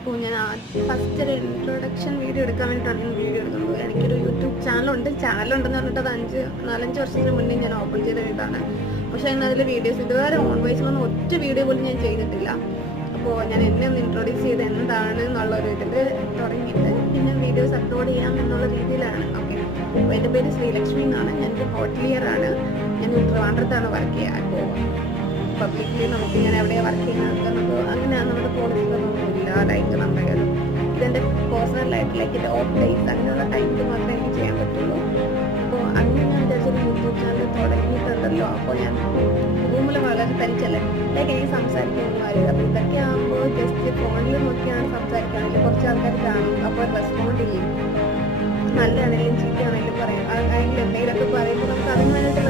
അപ്പോൾ ഞാൻ ഫസ്റ്റ് ഒരു ഇൻട്രൊഡക്ഷൻ വീഡിയോ എടുക്കാൻ വേണ്ടിയിട്ടാണ് ഞാൻ വീഡിയോ എടുക്കുന്നത്. എനിക്കൊരു യൂട്യൂബ് ചാനലുണ്ടെന്ന് പറഞ്ഞിട്ട് അത് 4-5 വർഷത്തിന് മുന്നേ ഞാൻ ഓപ്പൺ ചെയ്ത ഇതാണ്. പക്ഷേ ഞാൻ അതിൽ വീഡിയോസ് ഇതുവരെ ഓൺ വോയിസിലൊന്നും ഒറ്റ വീഡിയോ പോലും ഞാൻ ചെയ്തിട്ടില്ല. അപ്പോൾ ഞാൻ എന്നെ ഒന്ന് ഇൻട്രൊഡ്യൂസ് ചെയ്ത് എന്താണ് എന്നുള്ളൊരു ഇതിൽ തുടങ്ങിയിട്ട് പിന്നെ വീഡിയോസ് അപ്ലോഡ് ചെയ്യാം എന്നുള്ള രീതിയിലാണ്. ഓക്കെ, അപ്പോൾ എൻ്റെ പേര് ശ്രീലക്ഷ്മി എന്നാണ്. ഞാനൊരു ഹോട്ടലിയറാണ്. ഞാൻ ട്രിവാൻഡ്രത്താണ് വർക്ക് ചെയ്യുക. അപ്പോൾ പബ്ലിക്കലി നമുക്ക് ഞാൻ എവിടെയാണ് വർക്ക് ചെയ്യുന്നത് നമുക്ക് അങ്ങനെ നമ്മുടെ പോളിസികളൊന്നും ഇല്ല. ലൈക്ക് നമ്മുടെ ഇതെൻ്റെ പേഴ്സണൽ ലൈഫിലേക്ക് എൻ്റെ ഓഫ് ഡേയ്സ് അങ്ങനെയുള്ള ടൈമിൽ മാത്രമേ എനിക്ക് ചെയ്യാൻ പറ്റുള്ളൂ. അപ്പോൾ അങ്ങനെ ഞാൻ വിചാരിച്ചൊരു യൂട്യൂബ് ചാനൽ തുടങ്ങിയിട്ടുണ്ടല്ലോ. അപ്പോൾ ഞാൻ റൂമിൽ വളരെ തനിച്ചല്ലേ ലൈക്ക് എനിക്ക് സംസാരിക്കാനൊന്നും അറിയില്ല. അപ്പോൾ ഇതൊക്കെ ആകുമ്പോൾ ജസ്റ്റ് ഫോണിൽ നോക്കിയാണ് സംസാരിക്കുകയാണെങ്കിൽ കുറച്ച് ആൾക്കാർ കാണും, അപ്പോൾ റെസ്പോണ്ട് ചെയ്യും. നല്ലതാണെങ്കിലും ചീത്തയാണെങ്കിലും പറയാം. അതിൽ എന്തെങ്കിലുമൊക്കെ പറയുമ്പോൾ നമുക്ക് അതിന് വേണ്ടിയിട്ടുള്ള